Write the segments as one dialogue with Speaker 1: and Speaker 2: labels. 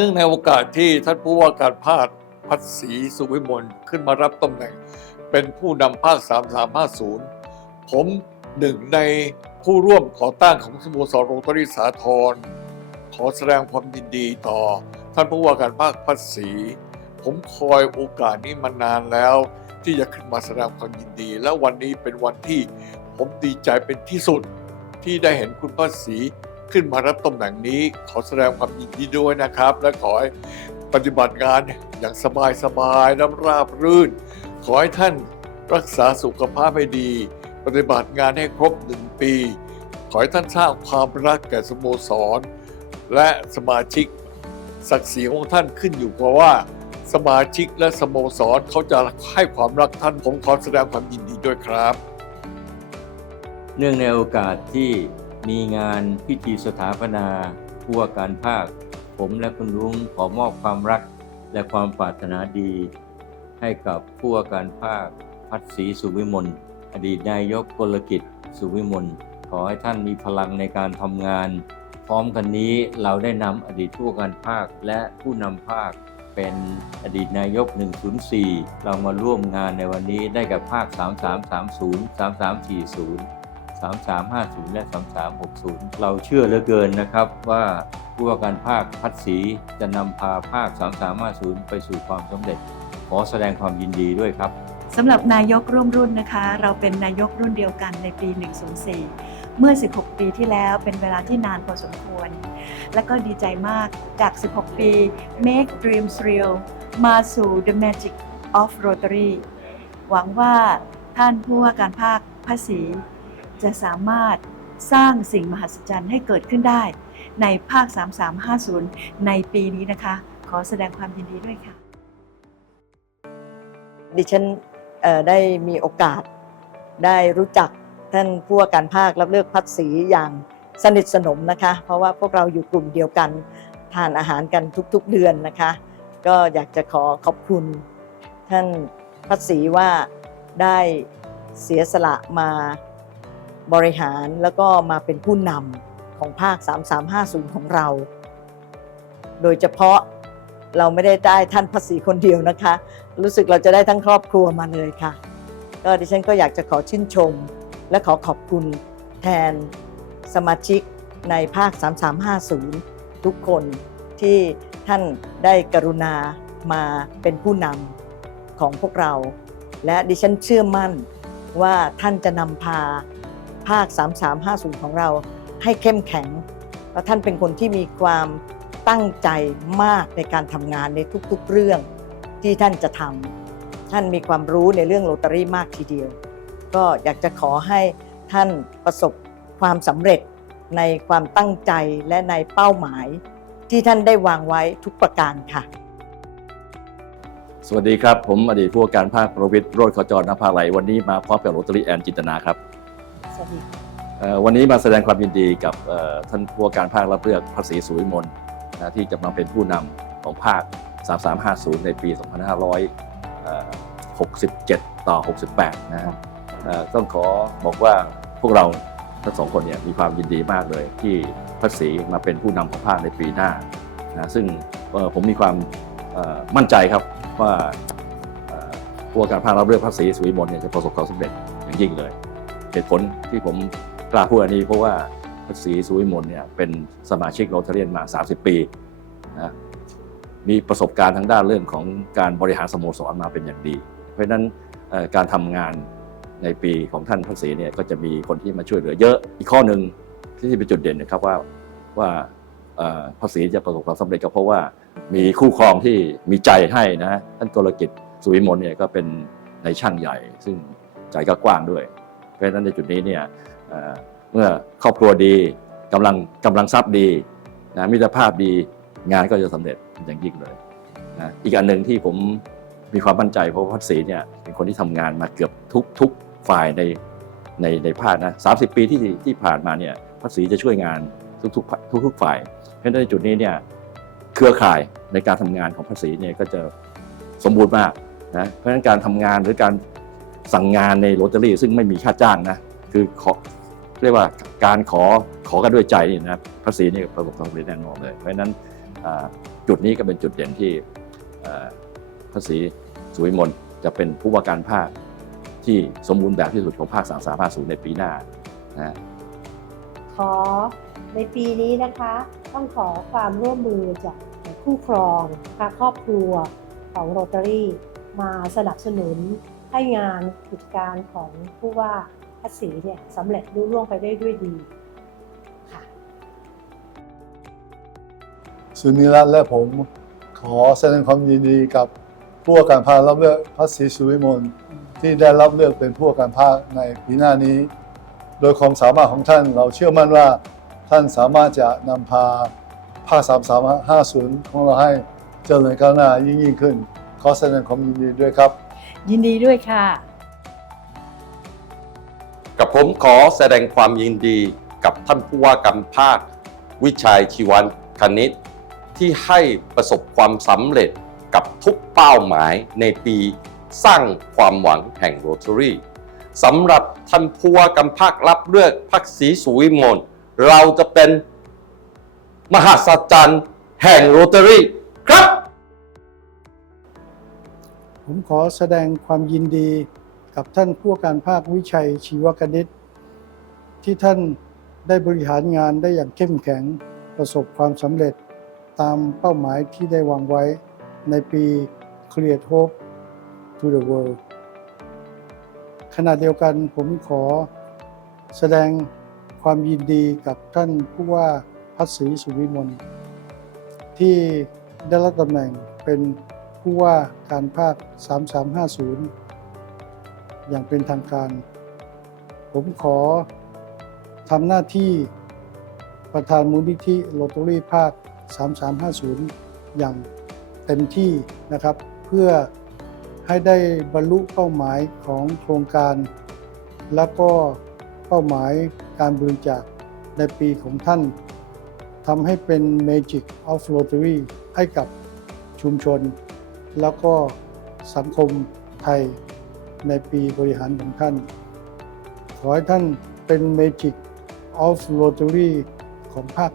Speaker 1: เนื่องในโอกาสที่ท่านผู้ว่าการภาคพัฒศรีสุวิมลขึ้นมารับตำแหน่ง เป็นผู้นำภาค 3350 ผมหนึ่งในผู้ร่วมก่อตั้งของสโมสรโรตารีสาทรขอแสดงความยินดีต่อ ท่านผู้ว่าการภาคพัฒศรีผมคอยโอกาสนี้มานานแล้ว ที่จะขึ้นมาแสดงความยินดี และวันนี้เป็นวันที่ผมดีใจเป็นที่สุดที่ได้เห็นคุณพัฒศรี ขึ้นมารับตำแหน่งนี้ ขอแสดงความยินดีด้วยนะครับ และขอให้ปฏิบัติงานอย่างสบายสบายๆและราบรื่น ขอให้ท่านรักษาสุขภาพให้ดี ปฏิบัติงานให้ครบหนึ่งปี ขอให้ท่านสร้างความรักแก่สโมสร และสมาชิกศักดิ์ศรีของท่านขึ้นอยู่กับว่า สมาชิกและสโมสรเขาจะให้ความรักท่านผมขอแสดงความยินดีด้วยครับ
Speaker 2: เนื่องในโอกาสที่ มีงานพิธีสถาปนาผู้ว่าการภาค ผมและคุณลุงขอมอบความรักและความปรารถนาดี ให้กับผู้ว่าการภาคพัฒศรีสุวิมลอดีตนายกกลกิจสุวิมลขอให้ท่านมีพลังในการทำงาน พร้อมกันนี้เราได้นำอดีตผู้ว่าการภาคและผู้นำภาคเป็นอดีตนายก 104 เรามาร่วมงานในวันนี้ได้กับภาค 3330 3340 3350 และ 3360 เราเชื่อเหลือเกินนะครับว่าผู้ว่าการภาคพัฒศรีจะนำพาภาค 3350 ไปสู่ความสำเร็จ ขอแสดงความยินดีด้วยครับ
Speaker 3: สำหรับนายกร่วมรุ่นนะคะ เราเป็นนายกรุ่นเดียวกันในปี 104 เมื่อ 16 ปีที่แล้วเป็นเวลาที่นานพอสมควร และก็ดีใจมากจาก 16 ปี Make Dreams Real มาสู่ The Magic of Rotary หวังว่าท่านผู้ว่าการภาคภาษี จะสามารถสร้างสิ่งมหัศจรรย์ให้เกิดขึ้นได้ ในภาค 3350 ในปีนี้นะคะ ขอแสดงความยินดีด้วยค่ะ
Speaker 4: ดิฉันได้มีโอกาสได้รู้จักท่านผู้ว่าการภาครับเลือกพัดศรีอย่างสนิทสนมนะคะ เพราะว่าพวกเราอยู่กลุ่มเดียวกันทานอาหารกันทุกๆเดือนนะคะ ก็อยากจะขอขอบคุณ ท่านพัดศรีว่าได้เสียสละมา บริหารแล้วก็มาเป็นผู้นำของภาค 3350 ของเรา โดยเฉพาะเราไม่ได้ได้ท่านพัดศรีคนเดียวนะคะ รู้สึกเราจะได้ทั้งครอบครัวมาเลยค่ะ ก็ดิฉันก็อยากจะขอชื่นชม และขอขอบคุณแทนสมาชิกในภาค 3350 ทุกคนที่ท่านได้กรุณามาเป็นผู้นำของพวกเรา และดิฉันเชื่อมั่นว่าท่านจะนำพา ภาค 3350 ของเราให้เข้มแข็งเพราะท่านเป็นคนที่มีความตั้งใจมากในการทำงานในทุกๆเรื่องที่ท่านจะทำท่านมีความรู้ในเรื่องโรตารี่มากทีเดียว ก็อยากจะขอให้ท่านประสบความสำเร็จในความตั้งใจและในเป้าหมาย ที่ท่านได้วางไว้ทุกประการค่ะ
Speaker 5: สวัสดีครับ ผมอดีตผู้ว่าการภาคประวิทย์โรจน์ขจรนภาไหลวันนี้มาพร้อมกับโรตารี่แอนจินตนาครับ
Speaker 4: สวัสดี
Speaker 5: เอ่อวันนี้มาแสดงความยินดีกับเอ่อท่านผู้ว่าการภาครับเลือกภาษีสุวิมลนะที่จะมาเป็นผู้นำของภาค 3350 ในปี 2567 ต่อ 68 นะฮะเอ่อต้องขอบอกว่าพวกเราทั้งสองคนเนี่ยมีความยินดีมากเลย ที่ภาษีมาเป็นผู้นำของภาคในปีหน้านะซึ่งเอ่อผมมีความเอ่อมั่นใจครับว่าเอ่อผู้ว่าการภาครับเลือกภาษีสุวิมลเนี่ยจะประสบความสำเร็จอย่างยิ่งเลยเห ตุผลที่ผมกล้าพูดอันนี้เพราะว่าภาษีสุวิมลเนี่ยเป็นสมาชิกโรตาเรียนมา 30 ปีนะมีประสบการณ์ทางด้านเรื่องของการบริหารสโมสรมาเป็นอย่างดี เพราะฉะนั้นการทำงานในปีของท่านภาษีเนี่ยก็จะมีคนที่มาช่วยเหลือเยอะอีกข้อหนึ่งที่เป็นจุดเด่นนะครับว่าว่าเอ่อภาษีจะประสบความสำเร็จก็เพราะว่ามีคู่ครองที่มีใจให้นะท่านกรกิจสุวิมลเนี่ยก็เป็นในช่างใหญ่ ซึ่งใจก็กว้างด้วย เพราะฉะนั้นในจุดนี้เนี่ยเเมื่อครอบครัวดีกำลังกำลังทรัพย์ดีนะมิตรภาพดีงานก็จะสำเร็จอย่างยิ่งเลยนะอีกอันหนึ่งที่ผมมีความมั่นใจเพราะว่าพัฒศรีเนี่ยเป็นคนที่ทำงานมาเกือบทุกทุกฝ่ายในในในภาคนะสาปีที่ที่ผ่านมาเนี่ยพัฒศรีจะช่วยงานทุกทุกทุกทุกฝ่าย เพราะฉะนั้นในจุดนี้เนี่ยเครือข่ายในการทำงานของพัฒศรีเนี่ยก็จะสมบูรณ์มากนะเพราะฉะนั้นการทำงานหรือการ สั่งงานในโรตารี่ซึ่งไม่มีค่าจ้างนะคือขอเรียกว่าการขอขอกันด้วยใจนี่นะครับภาษีนี่ประสบความสำเร็จแน่นอนเลย เพราะฉะนั้นจุดนี้ก็เป็นจุดเด่นที่เอ่อพระศรีสุวิมลจะเป็นผู้ว่าการภาคที่สมบูรณ์แบบที่สุดของภาคสามสามภาคศูนย์ในปีหน้านะ
Speaker 6: ขอในปีนี้นะคะ ต้องขอความร่วมมือจากคู่ครองค่ะครอบครัวของโรตารี่มาสนับสนุน ให้งานกิจการของผู้ว่าภาษีเนี่ยสำเร็จรุ่ล่วงไปได้ด้วยดีค่ะ
Speaker 7: สุนิรัตน์และผมขอแสดงความยินดีกับผู้ว่าการภาครับเลือกพระศรีสุวิมลที่ได้รับเลือกเป็นผู้ว่าการภาคในปีหน้านี้ โดยความสามารถของท่านเราเชื่อมั่นว่าท่านสามารถจะนำพาภาค3 3 5 0 ของเราให้เจริญก้าวหน้ายิ่งยิ่งขึ้น ขอแสดงความยินดีด้วยครับ
Speaker 3: ยินดีด้วยค่ะ
Speaker 8: กับผมขอแสดงความยินดีกับท่านผู้ว่าการภาค วิชัยชีวันคณิต ที่ให้ประสบความสำเร็จกับทุกเป้าหมายในปีสร้างความหวังแห่งโรตารี่สำหรับท่านผู้ว่าการภาครับเลือกพักศรีสุวิมลเราจะเป็นมหัศจรรย์แห่งโรตารี่ครับ
Speaker 9: ผมขอแสดงความยินดีกับท่านผู้การภาควิชัยชีวกนิตที่ท่านได้บริหารงานได้อย่างเข้มแข็งประสบความสำเร็จตามเป้าหมายที่ได้วางไว้ในปี Create Hope to the World ขณะเดียวกันผมขอแสดงความยินดีกับท่านผู้ว่าพัศรีสุวิมลที่ได้รับตำแหน่งเป็น ผู้ว่าการภาค 3350 อย่างเป็นทางการ ผมขอทำหน้าที่ประธานมูลนิธิโรต a รี่ภาค 3350 อย่างเต็มที่นะครับ เพื่อให้ได้บรรลุเป้าหมายของโครงการ แล้วก็เป้าหมายการบริจาคในปีของท่านทำให้เป็น Magic of Rotary ให้กับชุมชน แล้วก็สังคมไทยในปีบริหารของท่าน ขอให้ท่านเป็น Magic of Rotary ของภาค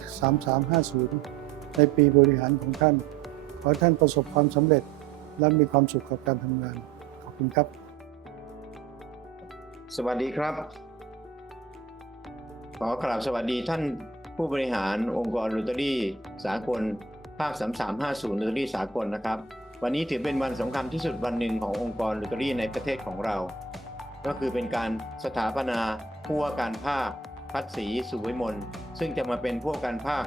Speaker 9: 3350 ในปีบริหารของท่าน ขอให้ท่านประสบความสำเร็จและมีความสุขกับการทำงาน ขอบคุณครับ
Speaker 10: สวัสดีครับ ขอกราบสวัสดีท่านผู้บริหารองค์กรลูตอรี่สากลภาค 3350ลูตอรี่สากลนะครับ วันนี้ถือเป็นวันสำคัญที่สุดวันหนึ่งขององค์กรลูตอรี่ในประเทศของเรา ก็คือเป็นการสถาปนาผู้ว่าการภาคพัฒศรีสุวิมลซึ่งจะมาเป็นผู้ว่าการภาค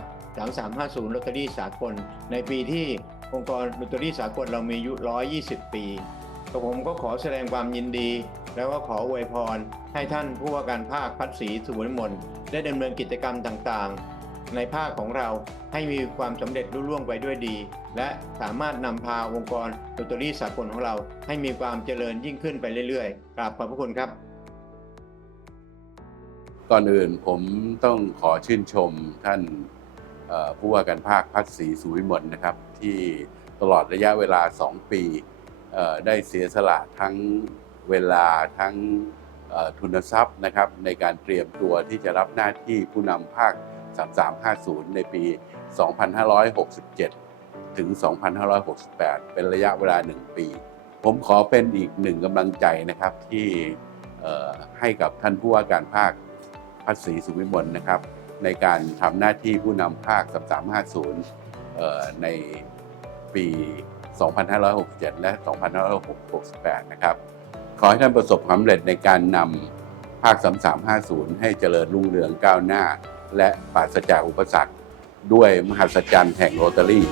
Speaker 10: 3350ลอตเตอรี่สากล ในปีที่องค์กรลอตเตอรี่สากลเรามีอายุ 120 ปีกับผมก็ขอแสดงความยินดี แล้วก็ขออวยพรให้ท่านผู้ว่าการภาคพัฒศรีสุวรรณมนได้ดำเนินกิจกรรมต่างๆ ในภาคของเราให้มีความสำเร็จรุ่ล่วงไปด้วยดี และสามารถนำพาองค์กรลอตเตอรี่สากลของเรา ให้มีความเจริญยิ่งขึ้นไปเรื่อยๆกราบขอบพระคุณครับ
Speaker 11: ก่อนอื่นผมต้องขอชื่นชมท่านผู้ว่าการภาคพัฒศรีสุวิมลนะครับ ที่ตลอดระยะเวลา 2 ปีได้เสียสละทั้งเวลาทั้งทุนทรัพย์นะครับ ในการเตรียมตัวที่จะรับหน้าที่ผู้นำภาค 3350 ในปี 2567 ถึง 2568 เป็นระยะเวลา 1 ปี ผมขอเป็นอีกหนึ่งกำลังใจนะครับที่ให้กับท่านผู้ว่าการภาคพัฒศรีสุวิมลนะครับ ในการทำหน้าที่ผู้นำภาค 3350 ในปี 2567 และ 2568 นะครับ ขอให้ท่านประสบความสำเร็จในการนำภาค 3350 ให้เจริญรุ่งเรืองก้าวหน้า และปราศจากอุปสรรค ด้วยมหัศจรรย์แห่งโรตารี่